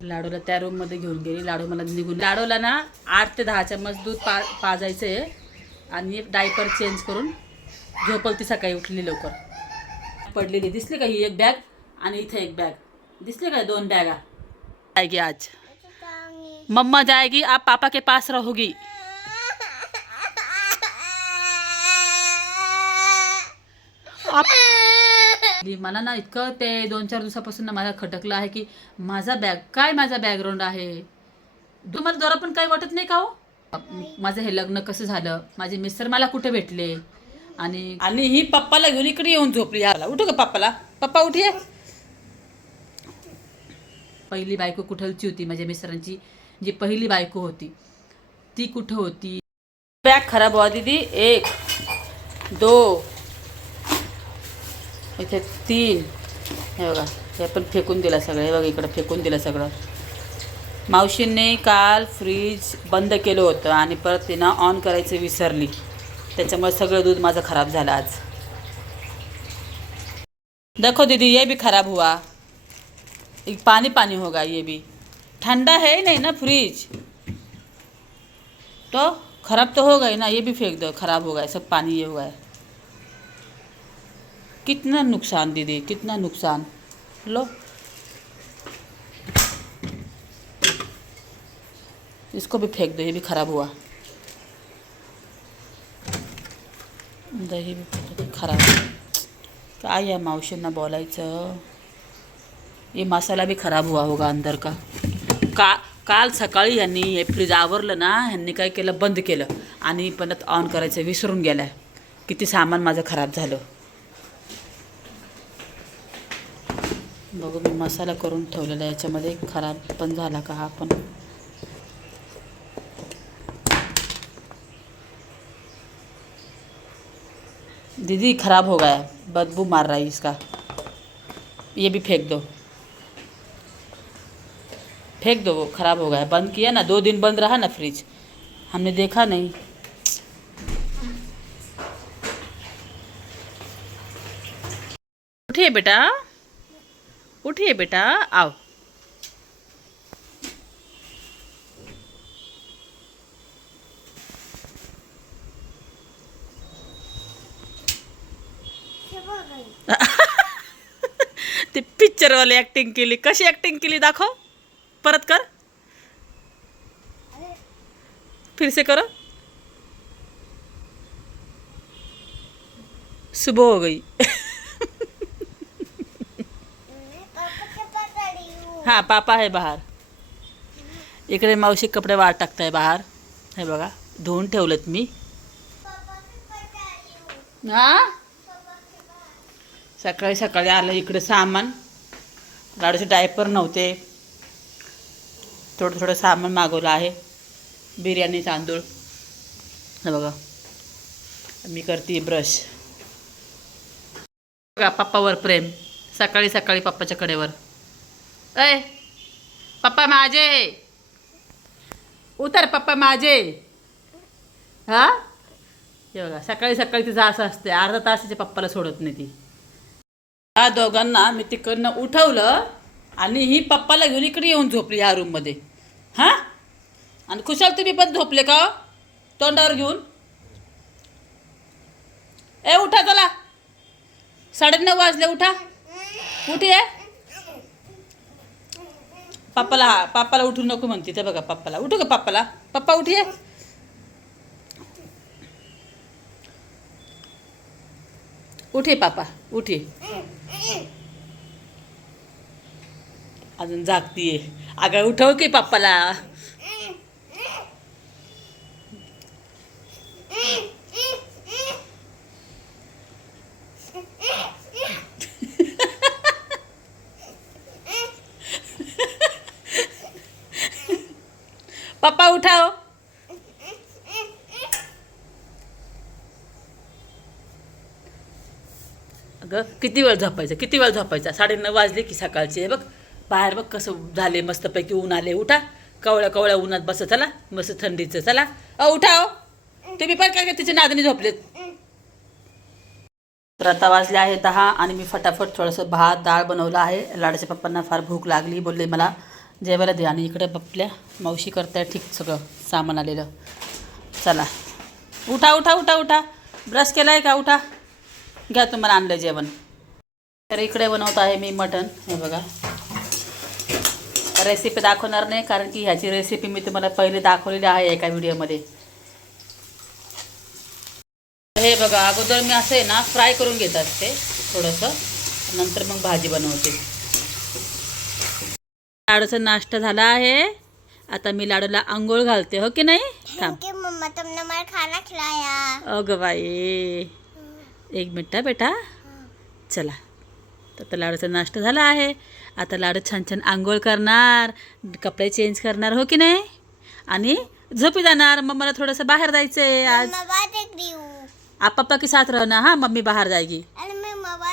लाडूला त्या रूममध्ये घेऊन गेली. लाडू मला निघून लाडूला ना आठ ते दहाच्या मस्त दूध पा पाजायचं आहे आणि डायपर चेंज करून झोपल ती सकाळी उठली लवकर. पडलेली. दिसली का ही एक बॅग आणि इथे एक बॅग दिसले का दोन बॅगा जाएगी आज. मम्मा जाएगी आप पापा के पास रहोगी. आप मला ना इतकं ते दोन चार दिवसापासून ना मला खटकलं आहे की माझा बॅग काय माझा बॅकग्राऊंड आहे? तुम्हाला जरा पण काही वाटत नाही का हो? माझं हे लग्न कसं झालं? माझे मिस्टर मला कुठे भेटले? आणि आणि ही पप्पाला घेऊन इकडे येऊन झोपली याला. उठू का पप्पाला? पप्पा उठिये पहिली बायको कुठलची होती? माझ्या मिस्टरांची जी पहिली बायको होती. ती कुठं होती? बॅग खराब हुआ दीदी. एक दो इथे तीन. हे बघा हे पण फेकून दिलं सगळं. हे बघा इकडं फेकून दिलं सगळं. मावशींनी काल फ्रीज बंद केलं होतं आणि परत तिनं ऑन करायचं विसरली. त्याच्यामुळे सगळं दूध माझं खराब झालं आज. देखो दीदी ये भी खराब हुआ. एक पानी पानी होगा ये भी ठंडा है ही नहीं ना फ्रिज तो खराब तो होगा ही ना ये भी फेंक दो खराब होगा है सब पानी ये हुआ है. कितना नुकसान दीदी? कितना नुकसान? लो। इसको भी फेंक दो ये भी खराब हुआ। दही भी खराब काय या मावशींना बोलायचं ये मसाला भी खराब हुआ होगा अंदर का। का काल सकाळी यांनी हे फ्रीज आवरलं ना ह्यांनी काय केलं बंद केलं. आणि परत ऑन करायचं विसरून गेलं किती सामान माझं खराब झालं. बघू मी मसाला करून ठेवलेला खराब झाला का हा दीदी खराब हो गया बदबू मार रहा है इसका। ये भी फेंक दो। फेंक दो, वो खराब हो गया बंद किया ना, दो दिन बंद रहा ना फ्रिज। हमने देखा नहीं। उठिए बेटा। उठिए बेटा, आओ। ते पिक्चरवाली ॲक्टिंग केली कशी ॲक्टिंग केली दाखव, परत कर। फिर से करो। सुबह हो गई। हां पापा आहे बाहेर. इकडे मावशी कपडे वाळ टाकताय बाहेर. हे बघा धुवून ठेवलेत मी. हा? सकाळी सकाळी आलं इकडे सामान. गाडीचे डायपर नव्हते. थोडं थोडं सामान मागवलं आहे. बिर्याणी तांदूळ. हे बघा. मी करते ब्रश. बघा पप्पावर प्रेम. सकाळी सकाळी पप्पाच्या कडेवर. अय पप्पा माझे. उतर पप्पा माझे. हा? हे बघा सकाळी सकाळी तिचं असं असते अर्धा तासाच्या पप्पाला सोडत नाही ती. या दोघांना मी तिकडनं उठवलं आणि ही पप्पाला घेऊन इकडे येऊन झोपली या रूममध्ये हां? आणि खुशाल तुम्ही पण झोपले का हो? तोंडावर घेऊन. ए उठा चला. साडेनऊ वाजले उठा. उठी आहे? पप्पाला हा पप्पाला उठू नको म्हणते ते बघा पप्पाला. उठू का पप्पाला? पप्पा उठिये उठे पापा उठे. अजून जागतीये. अगं उठव की पप्पाला. पप्पा उठाव अगं किती वेळ झोपायचं किती वेळ झोपायचा? साडेनऊ वाजले की सकाळचे. हे बघ बाहेर बघ कसं झाले मस्तपैकी ऊन आले. उठा. कवळ्या कवळ्या उन्हात बस चला. मस्त थंडीचं चला. अ उठाओ. तुम्ही पण काय काय तिचे नादनी झोपलेत? तर आता वाजले आहे दहा आणि मी फटाफट थोडंसं भात डाळ बनवलं आहे. लाडाच्या पप्पांना फार भूक लागली बोलले मला जेवायला दे. आणि इकडे बपल्या मावशी करताय ठीक सगळं सामान आलेलं. चला. उठा उठा उठा उठा. ब्रश केला आहे का? उठा. घ्या तुम्हाला आणलं जेवण. तर इकडे बनवत आहे मी मटण. हे बघा. रेसिपी दाखवणार नाही कारण की ह्याची रेसिपी मी तुम्हाला पहिले दाखवलेली आहे एका व्हिडिओमध्ये. हे बघा अगोदर मी असं आहे ना फ्राय करून घेत असते थोडंसं. नंतर मग भाजी बनवते. लाडूचा नाश्ता झाला आहे. आता मी लाडूला आंघोळ घालते हो की नाही? थांब. कि मम्मा. तुमने मेरा खाना खिलाया. अगं बाई. एक मिनट हा बेटा. चला. तर आता लाडूचा नाश्ता झाला आहे. आता लाडू छान छान आंघोळ करणार कपडे चेंज करणार हो की नाही? आणि झोपी जाणार. मग मला थोडंसं बाहेर जायचं आहे आज. मैं बात देख रही हूँ आप पापा के साथ रहना हाँ? मम्मी बाहर जाएगी अरे मैं मोबाइल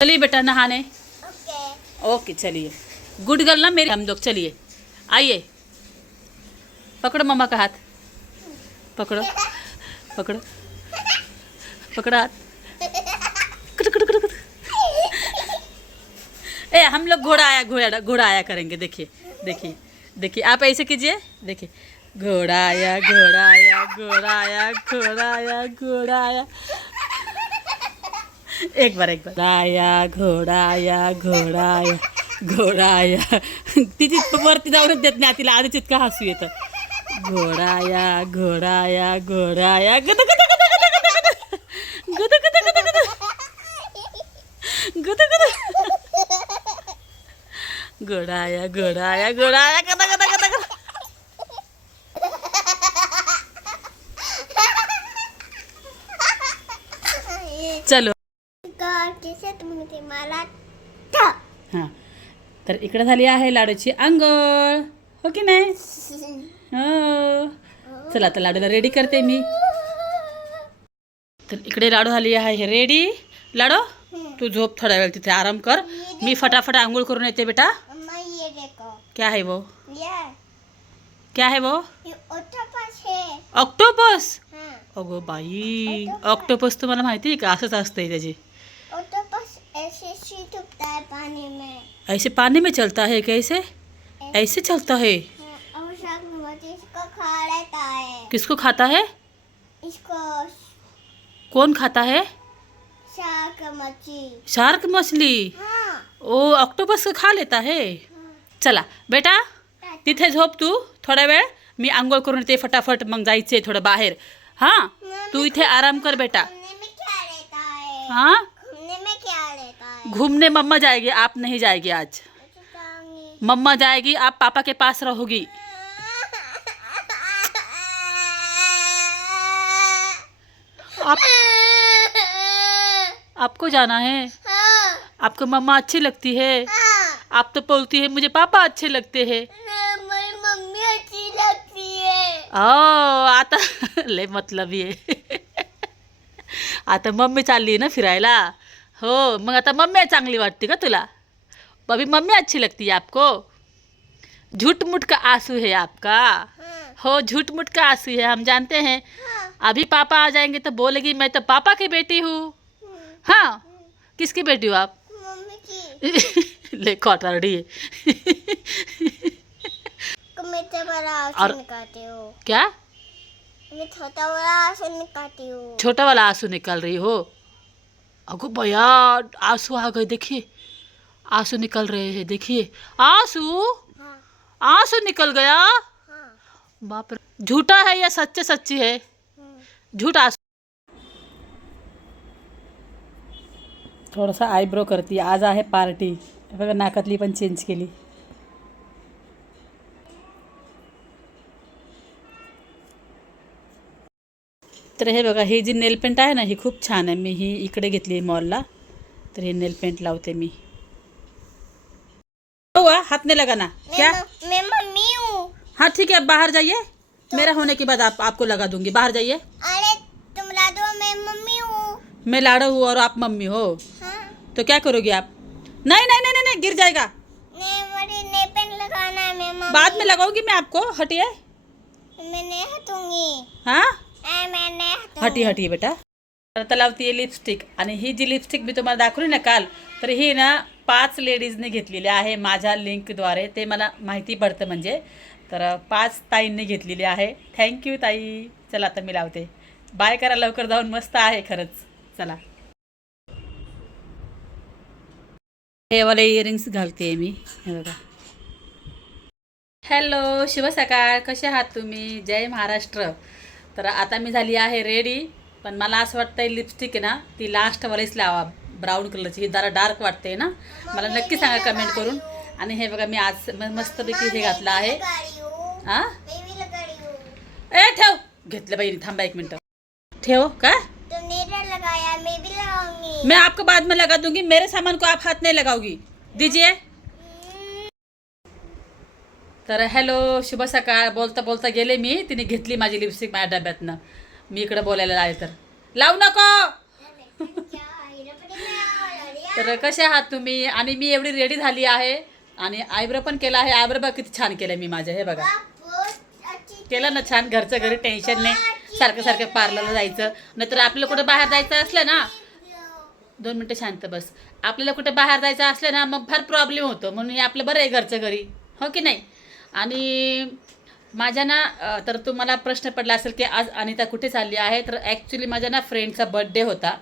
चलिए बेटा नहाने. ओके ओके चलिए गुड गर्ल ना मेरे हम लोग, चलिए। आइए। पकड़ो मम्मा का हाथ। पकड़ो। पकड़ो। पकड़ो हाथ। ए, हम लोग घोड़ा आया, घोड़ा घोड़ा आया करेंगे, देखिए देखिए देखिए, आप ऐसे कीजिए, देखिए। घोड़ा आया घोड़ा आया घोड़ा आया घोड़ा आया घोड़ा आया। एक बार एक बार। आया, घोडा आया घोडा आया। घोडा आया ती तिथं वरती जाऊनच देत नाही तिला आधीच इतकं हसू येतं. घोडा आया घोडाया. आया गद गद गद गद गद. गद गद गद गद. गद गद. घोडाया घोडा घोडाया. गद गद चलो जैसे तुमने मला था हां तर इकडे झाली आहे लाडूची आंघोळ. हो की नाही? हो. चला आता लाडूला रेडी करते मी. तर इकडे लाडू झाली आहे रेडी लाडू तू झोप थोडा वेळ तिथे आराम कर. मी फटाफट आंघोळ करून येते बेटा. क्या है वो? ये. क्या है वो? ये ऑक्टोपस ऑक्टोपस अगो बाई ऑक्टोपस तुम्हाला माहिती आहे का? असंच असतंय त्याचे. ऐसे पानी में चलता है कैसे? ऐसे चलता है। और शाकमती इसको खा लेता किसको खाता है? इसको कौन खाता है? शाकमती शार्क मछली। हाँ। ओ ऑक्टोपस खा लेता है। चला बेटा तिथे झोप तू थोडा वेळ मी आंघोळ करून येते फटाफट मग जायचे थोडं बाहेर. हाँ तू इथे आराम कर बेटा. है हाँ घूमने में क्या रहता है घूमने मम्मा जाएगी, आप नहीं जाएगी आज। मम्मा जाएगी, आप पापा के पास रहोगी। आप आपको जाना है। आपको मम्मा अच्छी लगती है। आप तो बोलती है, मुझे पापा अच्छे लगते हैं। है ओ आता ले मतलब ये। आता मम्मी चालली आहे ना, फिरायला। हो मग आता मम्मी चांगली वाटते का तुला? अभी मम्मी अच्छी लगती है आपको? झूठ मूठ का आँसू है आपका? हाँ, झूठ मूठ का आँसू है हम जानते हैं। अभी पापा आ जाएँगे तो बोलेगी मैं तो पापा की बेटी हूँ। हाँ किसकी बेटी हो आप? ले कॉटरडी मैं तो और- क्या? मैं छोटा बड़ा आँसू निकालती हूँ। छोटा वाला आँसू निकाल रही हो? अगो भैया आँसू आ गए देखिए। आँसू निकल रहे हैं देखिए। आँसू? हाँ। आँसू निकल गया? हाँ। बाप रे। झूठा है या सच्चे सच्ची है? झूठा झूठ आँसू सा आईब्रो करती आज आहे पार्टी हे बघा नाकातली पण चेंज केली. तर हे बघा ही जी नेल पेंट आहे ना ही खूप छान आहे. मी ही इकडे घेतली मॉलला तर ही नेल पेंट लावते मी. हाथ नहीं लगाना. क्या? मैं मम्मी हूँ. हाँ ठीक है आप बाहर जाइए. मेरा होने के बाद आप आपको लगा दूँगी. बाहर जाइए. अरे तुम ला दो मैं मम्मी हूँ. मैं लाड़ो हूँ और आप मम्मी हो. हाँ। तो क्या करोगी आप? नहीं नहीं नहीं नहीं, नहीं गिर जाएगा. ने मुझे ने पेन लगाना है मैं मम्मी. बाद में लगाऊँगी मैं आपको हटिए. मैं नहीं हटूँगी. हाँ? नहीं हटी हटी बेटा. आता लावते लिपस्टिक आणि ही जी लिपस्टिक मी तुम्हाला दाखवली ना काल तर ही ना पाच लेडीजने घेतलेली आहे माझ्या लिंकद्वारे ते मला माहिती पडतं म्हणजे. तर पाच ताईंनी घेतलेली आहे. थँक्यू ताई. चला आता मी लावते. बाय करा लवकर जाऊन. मस्त आहे खरंच. चला. हे वाले इयरिंग्स घालते मी. हे बघा. हॅलो शुभ सकाळ. कसे आहात तुम्ही? जय महाराष्ट्र. तर आता मी झाली आहे रेडी पण मला असं वाटतंय लिपस्टिक आहे ना ती लास्टवालीच लावा ब्राऊन कलरची ही जरा डार्क वाटते ना. मला नक्की सांगा कमेंट करून. आणि हे बघा मी आज मस्तपैकी हे घातलं आहे. हा ए ठेव. घेतलं बाई थांबा एक मिनटं. ठेव का मैं आपको बाद में लगा दूंगी. मेरे सामान को आप हाथ नहीं लगाओगी. दीजिए. तर हॅलो शुभ सकाळ. बोलता बोलता गेले मी. तिने घेतली माझी लिपस्टिक माझ्या डब्यातनं. मी इकडं बोलायला आले तर. लावू नको! तर कसे आहात तुम्ही? आणि मी एवढी रेडी झाली आहे. आणि आयब्रो पण केला आहे. आयब्रो बघ किती छान केलं मी माझं. हे बघा. केलं ना छान? घरचं घरी टेन्शन नाही. सारखं सारखं पार्लरला जायचं. नाहीतर आपल्याला कुठं बाहेर जायचं असलं ना? दोन मिनटं शांत बस. आपल्याला कुठं बाहेर जायचं असलं ना मग फार प्रॉब्लेम होतो. म्हणून हे आपलं बरं आहे घरचं घरी. हो की नाही? आणि माझ्या ना तर तुम्हाला प्रश्न पडला असेल की आज अनिता कुठे चालली आहे तर ॲक्च्युली माझ्या ना फ्रेंडचा बड्डे होता.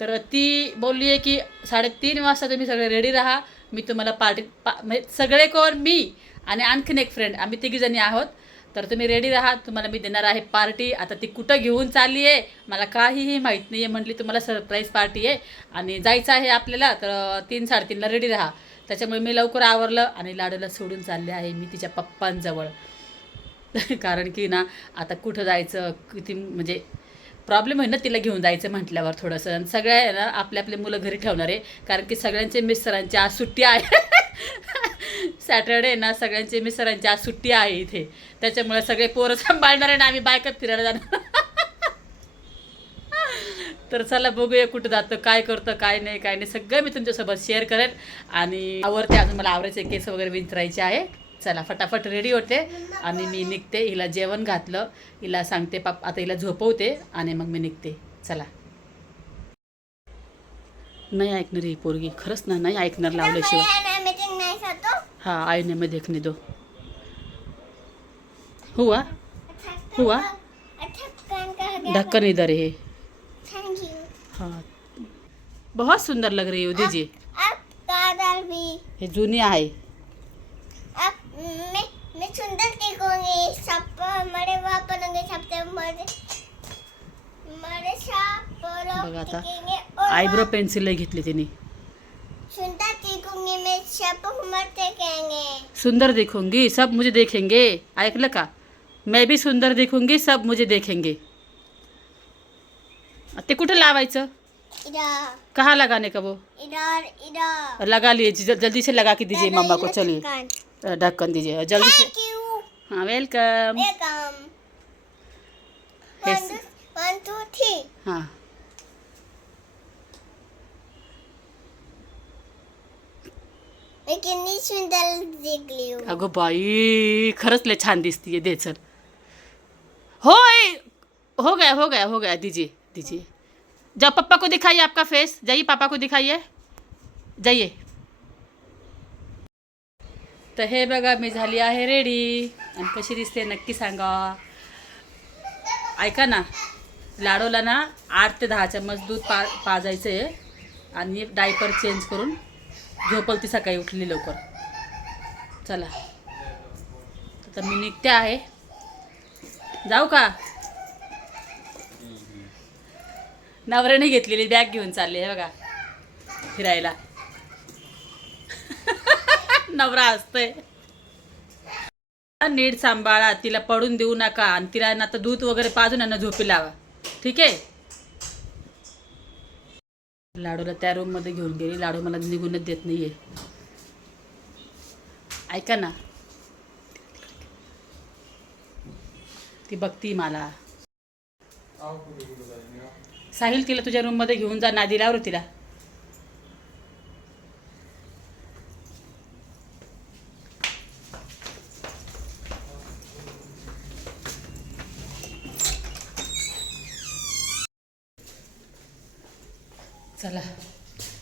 तर ती बोलली आहे की साडेतीन वाजता तुम्ही सगळे रेडी राहा मी तुम्हाला पार्टी पा म्हणजे सगळे कोण मी आणि आणखीन एक फ्रेंड आम्ही तिघीजणी आहोत. तर तुम्ही रेडी राहा तुम्हाला मी देणार आहे पार्टी आता ती कुठं घेऊन चालली आहे मला काहीही माहीत नाही आहे म्हटली तुम्हाला सरप्राईज पार्टी आहे. आणि जायचं आहे आपल्याला तर तीन साडेतीनला रेडी राहा. त्याच्यामुळे मी लवकर आवरलं आणि लाडूला सोडून चालले आहे मी तिच्या पप्पांजवळ. कारण की ना आता कुठं जायचं किती म्हणजे प्रॉब्लेम आहे ना तिला घेऊन जायचं म्हटल्यावर थोडंसं. आणि सगळ्या आहे ना आपले आपले मुलं घरी ठेवणार आहे. कारण की सगळ्यांचे मिस्टरांची आज सुट्टी आहे सॅटरडे ना सगळ्यांचे मिस्टरांची आज सुट्टी आहे इथे त्याच्यामुळे सगळे पोरं सांभाळणार आहे ना आम्ही बायकात फिरायला जाणार. तर चला बघूया कुठं जातं काय करतं काय नाही काय नाही. सगळं मी तुमच्यासोबत शेअर करेन. आणि आवडते अजून मला आवडायचे केस वगैरे विंचरायचे आहे. चला फटाफट रेडी होते. आणि मी निघते हिला जेवण घातलं. हिला सांगते पाप आता हिला झोपवते आणि मग मी निघते. चला. नाही ऐकणार ही पोरगी खरंच ना नाही ऐकणार लावल्याशिवाय. हाँ आईने में देखने दो। हुआ? हुआ? ढक्कन इधर है। हाँ। बहुत सुंदर लग रही हो दीजिए। अब कादर भी। हे जुनी आहे अब मैं मैं सुंदर दिखूँगी सब मरे वहाँ पड़ेंगे सबसे मरे मरे सब बघा आता. आयब्रो पेन्सिल घेतली तिने सुंदर दिखूँगी मैं सब मर देखेंगे सुंदर दिखूँगी सब मुझे देखेंगे। ऐकलं का मैं भी सुंदर दिखूँगी सब मुझे देखेंगे। ते कुठे लावायचं? कहाँ लगाने का वो? इधर इधर। लगा लिए जल्दी से लगा के दीजिए मम्मा को चलिए। ढक्कन। दीजिए जल्दी से। हाँ welcome two, one, two, three. हाँ। हो. अगं बाई खरंच लय छान दिसतीये दे चल. होय! हो गया हो गया हो गया दीजिए दीजिए. जाओ पप्पा को दिखाइए आपका फेस जाइए पापा को दिखाइए. जाइए. तर हे बघा मी झाली आहे रेडी आणि कशी दिसते नक्की सांगा. ऐका ना लाडोला ना आठ ते दहा चम्मच दूध पा पाजायचं आहे आणि डायपर चेंज करून झोपल ती सकाळी उठली लवकर. चला. तर मी निघते आहे. जाऊ का? नवऱ्याने घेतलेली बॅग घेऊन चालली आहे बघा. फिरायला. नवरा असतोय नीट सांभाळा तिला पडून देऊ नका. आणि तिला ना आता दूध वगैरे पाजून यांना झोपी लावा. ठीक आहे? लाडूला त्या रूममध्ये घेऊन गेली. लाडू मला निघूनच देत नाहीये. ऐका ना. ती बघती मला. साहिल तिला तुझ्या रूममध्ये घेऊन जा नादी लावर तिला. चला.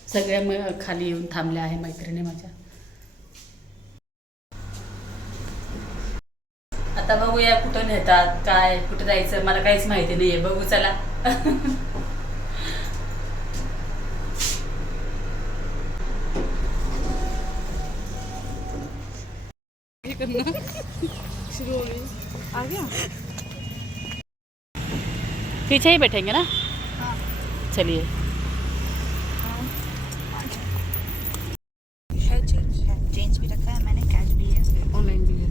सगळ्या म- खाली येऊन थांबल्या आहे मैत्रिणी माझ्या. आता बघूया कुठं नेतात काय कुठं जायचं मला काहीच माहिती नाहीये. बघू चला. पीछे ही बैठेंगे ना? चलिए चेंज भी रखा है मैंने कैश भी है ऑनलाइन भी है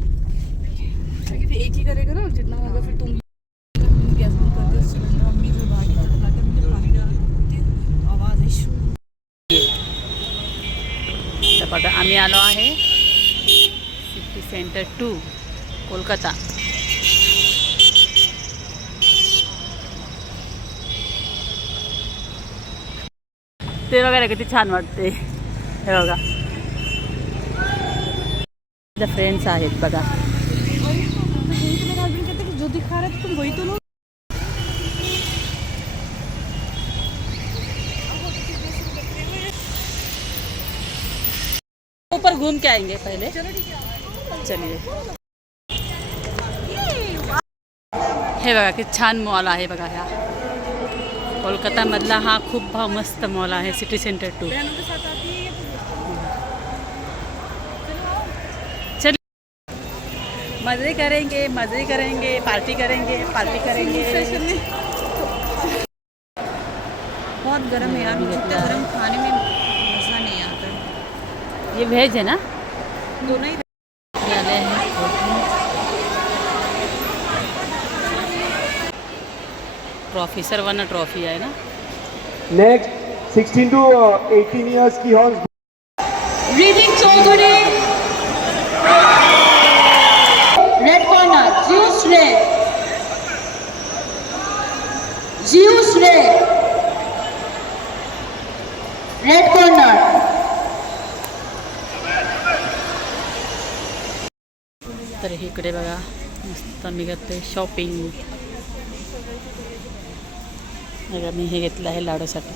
ताकि फिर एक ही करेगा ना जितना होगा फिर तुम गैस बंद कर दो सिलेंडर अम्मी जो बाहर निकल कर मैंने पानी डाल के आवाज़ है शू तर बघा आम्ही आलो आहे सिटी सेंटर टू कोलकाता। ते बघायला किती छान वाटते. हे बघा. फ्रेंड्स आहेत बघा. वही तो मतलब यही तो मेरे हस्बैंड कहते हैं कि जो दिखा रहा है तुम वही तो लो ऊपर घूम के आएंगे पहले. चलिए। हे बघा किती छान मॉल आहे बघा ह्या. कोलकातामधला हा खूप भा मस्त मॉल आहे सिटी सेंटर टू के है चल. मज़े करेंगे मज़े करेंगे पार्टी करेंगे पार्टी करेंगे. बहुत गर्म है यार जितना गर्म खाने में मज़ा नहीं आता। ये वेज है ना? दोनों ही ट्रॉफी सर्वांना ट्रॉफी आहे ना? नेक्स्ट 16 टू 18 इयर्स की horse riding Chaudhary. Red corner जियूस रे जियूस रे रेड कॉर्नर तर इकडे बघा मस्त मी करते शॉपिंग बघा मी हे घेतलं आहे लाडूसाठी.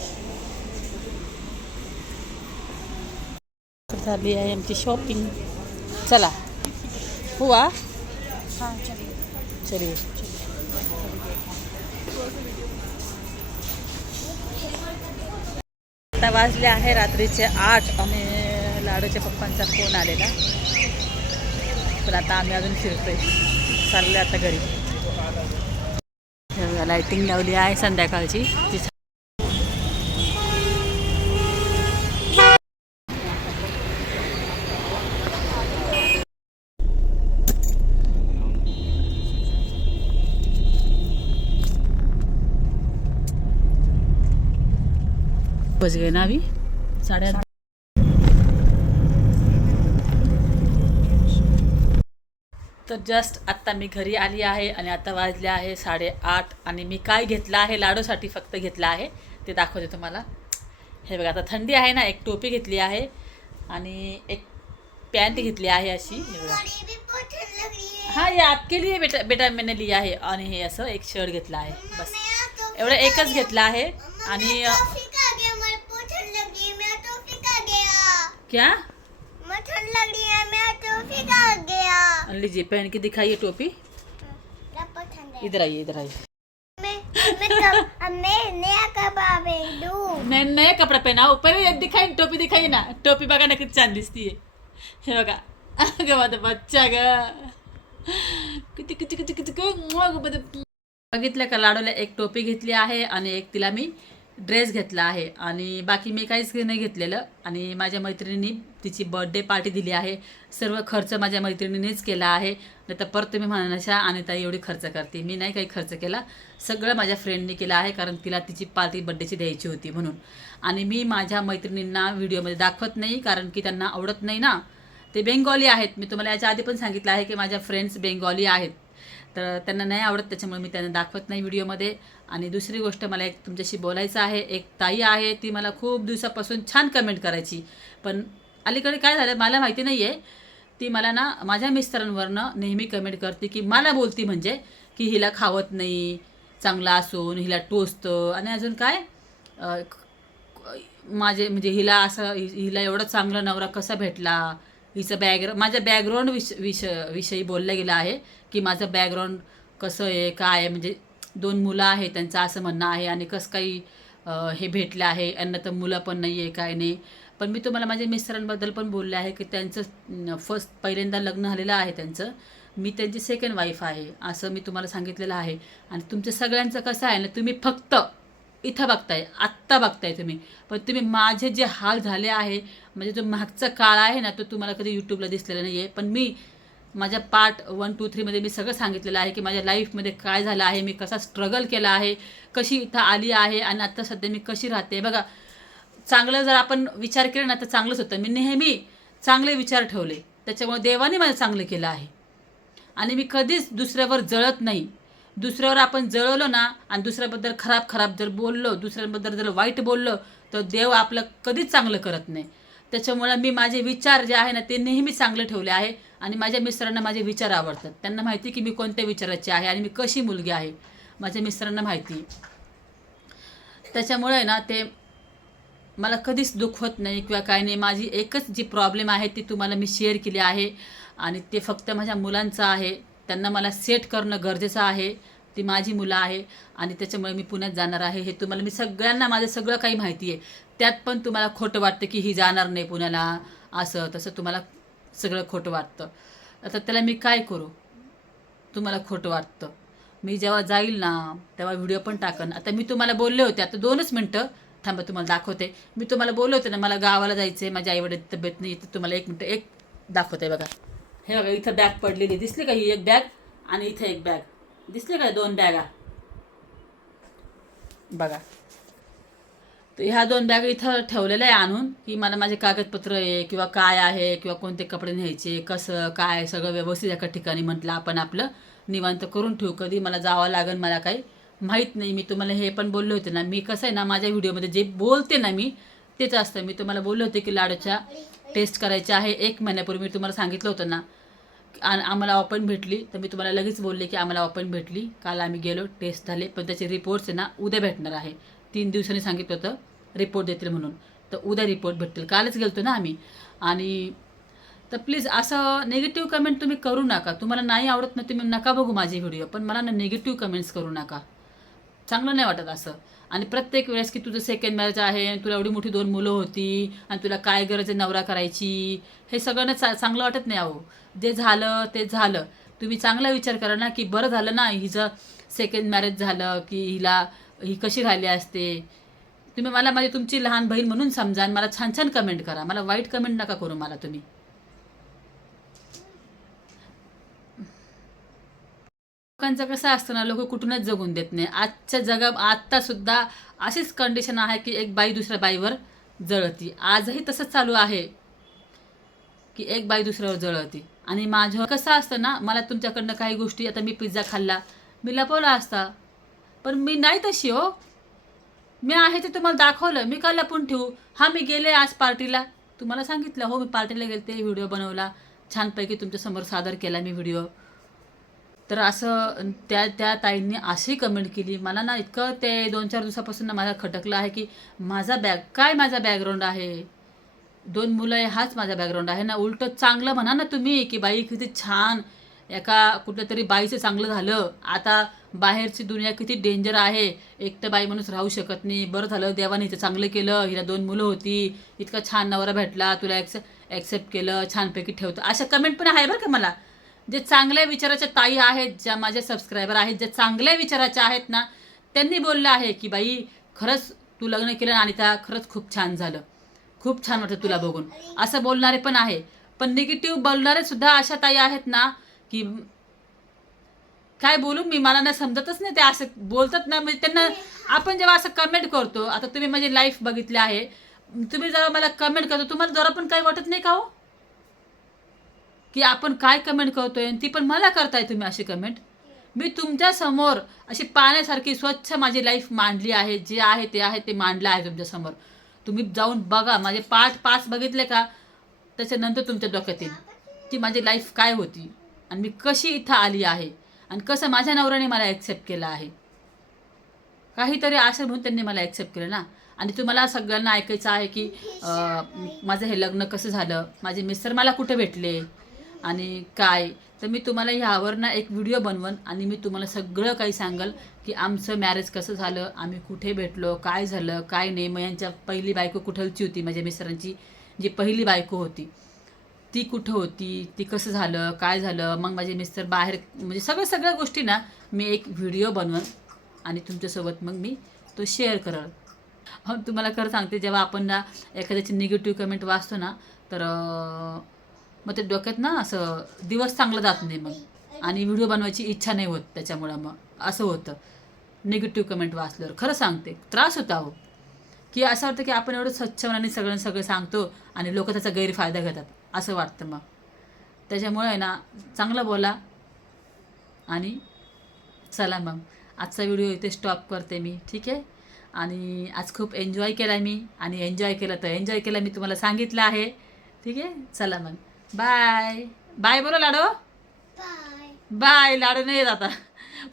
झाली आहे आमची शॉपिंग चला. हुआ? चलिए. आता वाजले आहे रात्रीचे आठ. आणि लाडूच्या पप्पांचा फोन आलेला. पण आता आम्ही अजून फिरतोय. चाललोय आता घरी. लायटिंग लाइटिंग लावली आहे संध्याकाळची. ती बस गए ना अभी? साढ़े तर जस्ट आत्ता मी घरी आली आहे आणि आता वाजले आहे साडेआठ आणि मी काय घेतलं आहे? लाडूसाठी फक्त घेतलं आहे. ते दाखवते तुम्हाला. हे बघा आता थंडी आहे ना एक टोपी घेतली आहे आणि एक पॅन्ट घेतली आहे अशी. हे बघा. है हाँ ये आपके लिए बेटा बेटा मैंने लिया आहे. आणि हे असं एक शर्ट घेतला आहे. बस. एवढं एकच घेतलं आहे आणि क्या? मैं ठंड लग रही है मेरा टॉफी का गया लीजिए पहन के दिखाइए टोपी है इधर आइए इधर आइए मैं मैं मैं नया कपड़ा पहन पहिले दिखाई टोपी दिखाई ना टोपी बघा ना किती छान दिसतीये हे बघा अगं माझा बच्चा ग किती किती किती किती बघितलं का लाडूला एक टोपी घेतली आहे आणि एक तिला मी ड्रेस घेतला आहे आणि बाकी मी काहीच नाही घेतलेलं. आणि माझ्या मैत्रिणींनी तिची बर्थडे पार्टी दिली आहे. सर्व खर्च माझ्या मैत्रिणीनेच केला आहे. नाही तर परत तुम्ही म्हणाशा आणि ताई एवढी खर्च करते. मी नाही काही खर्च केला. सगळं माझ्या फ्रेंडनी केलं आहे कारण तिला तिची पार्टी बड्डेची द्यायची होती म्हणून. आणि मी माझ्या मैत्रिणींना व्हिडिओमध्ये दाखवत नाही कारण की त्यांना आवडत नाही ना. ते बेंगॉली आहेत. मी तुम्हाला याच्या आधी पण सांगितलं आहे की माझ्या फ्रेंड्स बेंगॉली आहेत. तर त्यांना नाही आवडत त्याच्यामुळे मी त्यांना दाखवत नाही व्हिडिओमध्ये. आणि दुसरी गोष्ट मला एक तुमच्याशी बोलायचं आहे एक ताई आहे ती मला खूप दिवसापासून छान कमेंट करायची. पण अलीकडे काय झालं मला माहिती नाही आहे ती मला ना माझ्या मिस्टरांवरनं नेहमी कमेंट करते की मला बोलती म्हणजे की हिला खावत नाही चांगला असून हिला टोचतं. आणि अजून काय? माझे म्हणजे हिला असं हिला एवढा चांगला नवरा कसा भेटला? हिचं बॅकग्रा माझ्या बॅकग्राऊंड विष विष विषयी बोललं गेलं आहे की माझं बॅकग्राऊंड कसं आहे काय आहे म्हणजे दोन मुलं आहे त्यांचं असं म्हणणं आहे आणि कसं काही हे भेटलं आहे. यांना तर मुलं पण नाही आहे काय नाही. पण मी तुम्हाला माझ्या मिस्टरांबद्दल पण बोलले आहे की त्यांचं फर्स्ट पहिल्यांदा लग्न झालेलं आहे त्यांचं. मी त्यांची सेकंड वाईफ आहे असं मी तुम्हाला सांगितलेलं आहे. आणि तुमच्या सगळ्यांचं कसं आहे ना तुम्ही फक्त इथं बघताय आत्ता बघताय तुम्ही. पण तुम्ही माझे जे हाल झाले आहे म्हणजे जो मागचा काळ आहे ना तो तुम्हाला कधी यूट्यूबला दिसलेला नाही आहे पण मी माझ्या पार्ट वन टू थ्रीमध्ये मी सगळं सांगितलेलं आहे की माझ्या लाईफमध्ये काय झालं आहे मी कसा स्ट्रगल केला आहे कशी इथं आली आहे आणि आत्ता सध्या मी कशी राहते. बघा चांगलं जर आपण विचार केला ना तर चांगलंच होतं. मी नेहमी चांगले विचार ठेवले. त्याच्यामुळे देवाने मला चांगलं केलं आहे. आणि मी कधीच दुसऱ्यावर जळत नाही. दुसऱ्यावर आपण जळवलं ना आणि दुसऱ्याबद्दल खराब खराब जर बोललो दुसऱ्यांबद्दल जर वाईट बोललो तर देव आपलं कधीच चांगलं करत नाही. त्याच्यामुळं मी माझे विचार जे आहे ना ते नेहमी चांगले ठेवले आहे आणि माझ्या मिस्टरांना माझे विचार आवडतात. त्यांना माहिती की मी कोणत्या विचाराची आहे आणि मी कशी मुलगी आहे माझ्या मिस्टरांना माहिती. त्याच्यामुळे ना ते मला कधीच दुःख होत नाही किंवा काय नाही. माझी एकच जी प्रॉब्लेम आहे ती तुम्हाला मी शेअर केली आहे आणि ते फक्त माझ्या मुलांचं आहे. त्यांना मला सेट करणं गरजेचं आहे. ती माझी मुलं आहे आणि त्याच्यामुळे मी पुण्यात जाणार आहे. हे तुम्हाला मी सगळ्यांना माझं सगळं काही माहिती आहे. त्यात पण तुम्हाला खोटं वाटतं की ही जाणार नाही पुण्याला असं तसं तुम्हाला सगळं खोटं वाटतं. आता त्याला मी काय करू? तुम्हाला खोटं वाटतं. मी जेव्हा जाईल ना तेव्हा व्हिडिओ पण टाकन. आता मी तुम्हाला बोलले होते आता दोनच मिनटं. थांबा तुम्हाला दाखवते. मी तुम्हाला बोलले होते ना मला गावाला जायचं आहे माझ्या आईवडील तब्येत नाही तर तुम्हाला एक मिनटं एक दाखवते बघा. हे बघा इथं बॅग पडलेली दिसली का ही एक बॅग आणि इथं एक बॅग दिसले का दोन बॅगा बघा. तर ह्या दोन बॅग इथं ठेवलेल्या आहे आणून की मला माझे कागदपत्र आहे किंवा काय आहे किंवा कोणते कपडे न्यायचे कसं काय सगळं व्यवस्थित एका ठिकाणी म्हटलं आपण आपलं. निवांत करून ठेवू कधी मला जावं लागेल मला काही माहीत नाही. मी तुम्हाला हे पण बोलले होते ना मी कसं आहे ना माझ्या व्हिडिओमध्ये जे बोलते ना मी तेच असतं. मी तुम्हाला बोलले होते की लाडूच्या टेस्ट करायच्या आहे. एक महिन्यापूर्वी मी तुम्हाला सांगितलं होतं ना. आम्हाला ऑपन भेटली. तर मी तुम्हाला लगेच बोलले की आम्हाला ऑपन भेटली. काल आम्ही गेलो टेस्ट झाले. पण त्याचे रिपोर्ट्स आहे ना उद्या भेटणार आहे. तीन दिवसांनी सांगितलं होतं रिपोर्ट देतील म्हणून. तर उद्या रिपोर्ट भेटतील. कालच गेलतो ना आम्ही. आणि तर प्लीज असं निगेटिव्ह कमेंट तुम्ही करू नका. तुम्हाला नाही आवडत ना तुम्ही नका बघू माझे व्हिडिओ पण मला ना निगेटिव्ह कमेंट्स करू नका. चांगलं नाही वाटत असं. आणि प्रत्येक वेळेस की तुझं सेकंड मॅरेज आहे आणि तुला एवढी मोठी दोन मुलं होती आणि तुला काय गरज आहे नवरा करायची हे सगळं चा चांगलं वाटत नाही अहो. जे झालं ते झालं. तुम्ही चांगला विचार करा ना की बरं झालं ना हिचं सेकंड मॅरेज झालं की हिला ही कशी राहिली असते. तुम्ही मला माझी तुमची लहान बहीण म्हणून समजा आणि मला छान छान कमेंट करा. मला वाईट कमेंट नका करू मला तुम्ही. लोकांचं कसं असतं ना लोक कुठूनच जगून देत नाही. आजच्या जगा आत्ता सुद्धा अशीच कंडिशन आहे की एक बाई दुसऱ्या बाईवर जळती. आजही तसंच चालू आहे की एक बाई दुसऱ्यावर जळती. आणि माझं कसं असतं ना मला तुमच्याकडनं काही गोष्टी आता मी पिझ्झा खाल्ला मी लपवला असता. पण मी नाही तशी हो. मी आहे ते तुम्हाला दाखवलं मी का लपून ठेवू? हा मी गेले आज पार्टीला. तुम्हाला सांगितलं हो मी पार्टीला गेले ते व्हिडिओ बनवला. छानपैकी तुमच्यासमोर सादर केला मी व्हिडिओ. तर असं त्या त्या ताईंनी अशी कमेंट केली. मला ना इतकं ते दोन चार दिवसापासून ना माझा खटकलं आहे की माझा बॅग काय माझा बॅकग्राऊंड आहे? दोन मुलं आहे हाच माझा बॅकग्राऊंड आहे ना. उलटं चांगलं म्हणा ना तुम्ही की बाई किती छान एका कुठल्या तरी बाईचं चांगलं झालं. आता बाहेरची दुनिया किती डेंजर आहे. एकटं बाई माणूस राहू शकत नाही. बरं झालं देवाने हिचं चांगलं केलं. हिला दोन मुलं होती. इतका छान नवरा भेटला. तुला ॲक्से ॲक्सेप्ट केलं. छानपैकी ठेवतं. अशा कमेंट पण आहे बरं का मला? जे चांगल्या विचाराच्या ताई आहेत ज्या माझ्या सबस्क्रायबर आहेत ज्या चांगल्या विचाराच्या आहेत ना त्यांनी बोललं आहे की बाई खरंच तू लग्न केलं आणि त्या खरंच खूप छान झालं. खूप छान वाटतं तुला बघून. असं बोलणारे पण आहे. पण निगेटिव्ह बोलणारे सुद्धा अशा ताई आहेत ना की काय बोलू मी मला ना समजतच नाही ते असं बोलतात ना म्हणजे त्यांना आपण जेव्हा असं कमेंट करतो आता तुम्ही माझी लाईफ बघितली आहे तुम्ही जेव्हा मला कमेंट करतो तुम्हाला जरा पण काही वाटत नाही का हो? की आपण काय कमेंट करतोय आणि ती पण मला करताय तुम्ही अशी कमेंट मी तुमच्यासमोर अशी पाण्यासारखी स्वच्छ माझी लाईफ मांडली आहे जे आहे ते आहे ते मांडलं आहे तुमच्यासमोर तुम्ही जाऊन बघा माझे पाठ पाच बघितले का? त्याच्यानंतर तुमच्या डोक्यात येईल की माझी लाईफ काय होती आणि मी कशी इथं आली आहे आणि कसं माझ्या नवऱ्याने मला ॲक्सेप्ट केलं आहे. काहीतरी असं म्हणून त्यांनी मला ॲक्सेप्ट केलं ना. आणि तुम्हाला सगळ्यांना ऐकायचं आहे की माझं हे लग्न कसं झालं? माझे मिस्टर मला कुठे भेटले? आणि काय? तर मी तुम्हाला ह्यावर ना एक व्हिडिओ बनवन आणि मी तुम्हाला सगळं काही सांगल की आमचं मॅरेज कसं झालं आम्ही कुठे भेटलो काय झालं काय नाही. मग यांच्या पहिली बायको कुठलची होती माझ्या मिस्टरांची जी पहिली बायको होती ती कुठं होती? ती कसं झालं? काय झालं? मग माझे मिस्टर बाहेर म्हणजे सगळ्या सगळ्या गोष्टी ना मी एक व्हिडिओ बनवन आणि तुमच्यासोबत मग मी तो शेअर करल. तुम्हाला खरं सांगते जेव्हा आपण ना एखाद्याची निगेटिव्ह कमेंट वाचतो ना तर मग ते डोक्यात ना असं दिवस चांगलं जात नाही मग. आणि व्हिडिओ बनवायची इच्छा नाही होत त्याच्यामुळं मग. असं होतं. निगेटिव्ह कमेंट वाचल्यावर. खरं सांगते. त्रास होता हो. की असं वाटतं की आपण एवढं स्वच्छ मनाने सगळं सगळं सांगतो आणि लोक त्याचा गैरफायदा घेतात. असं वाटतं मग. त्याच्यामुळे आहे ना चांगलं बोला. आणि चला मग. आजचा व्हिडिओ इथे स्टॉप करते मी. ठीक आहे? आणि आज खूप एन्जॉय केला मी. आणि एन्जॉय केलं तर एन्जॉय केलं मी तुम्हाला सांगितलं आहे. ठीक आहे? चला मग. बाय. बाय बोला लाडो. बाय. बाय लाडू नाही येत आता.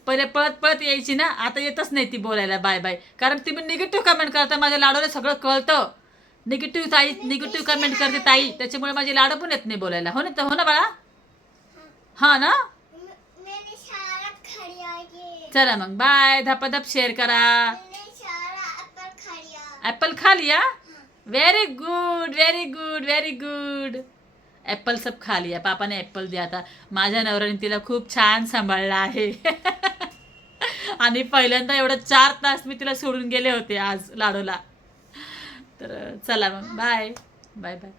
पहिले पळत पळत यायची ना आता येतच नाही ती बोलायला. Bye bye. कारण तुम्ही निगेटिव्ह कमेंट करता माझ्या लाडूला सगळं कळतं. निगेटिव्ह ताई निगेटिव्ह कमेंट करते ताई. त्याच्यामुळे माझे लाडू पण येत नाही बोलायला. हो ना तर हो ना बाळा? हा ना? म- आएगी चला मग. बाय धपाधप शेअर करा. ॲपल खा लिया? Very good very good very good apple सब खा लिया पापाने ॲपल दिया आता. माझ्या नवऱ्याने तिला खूप छान सांभाळला आहे. आणि पहिल्यांदा एवढं चार तास मी तिला सोडून गेले होते आज लाडूला. तर चला मग. Bye bye bye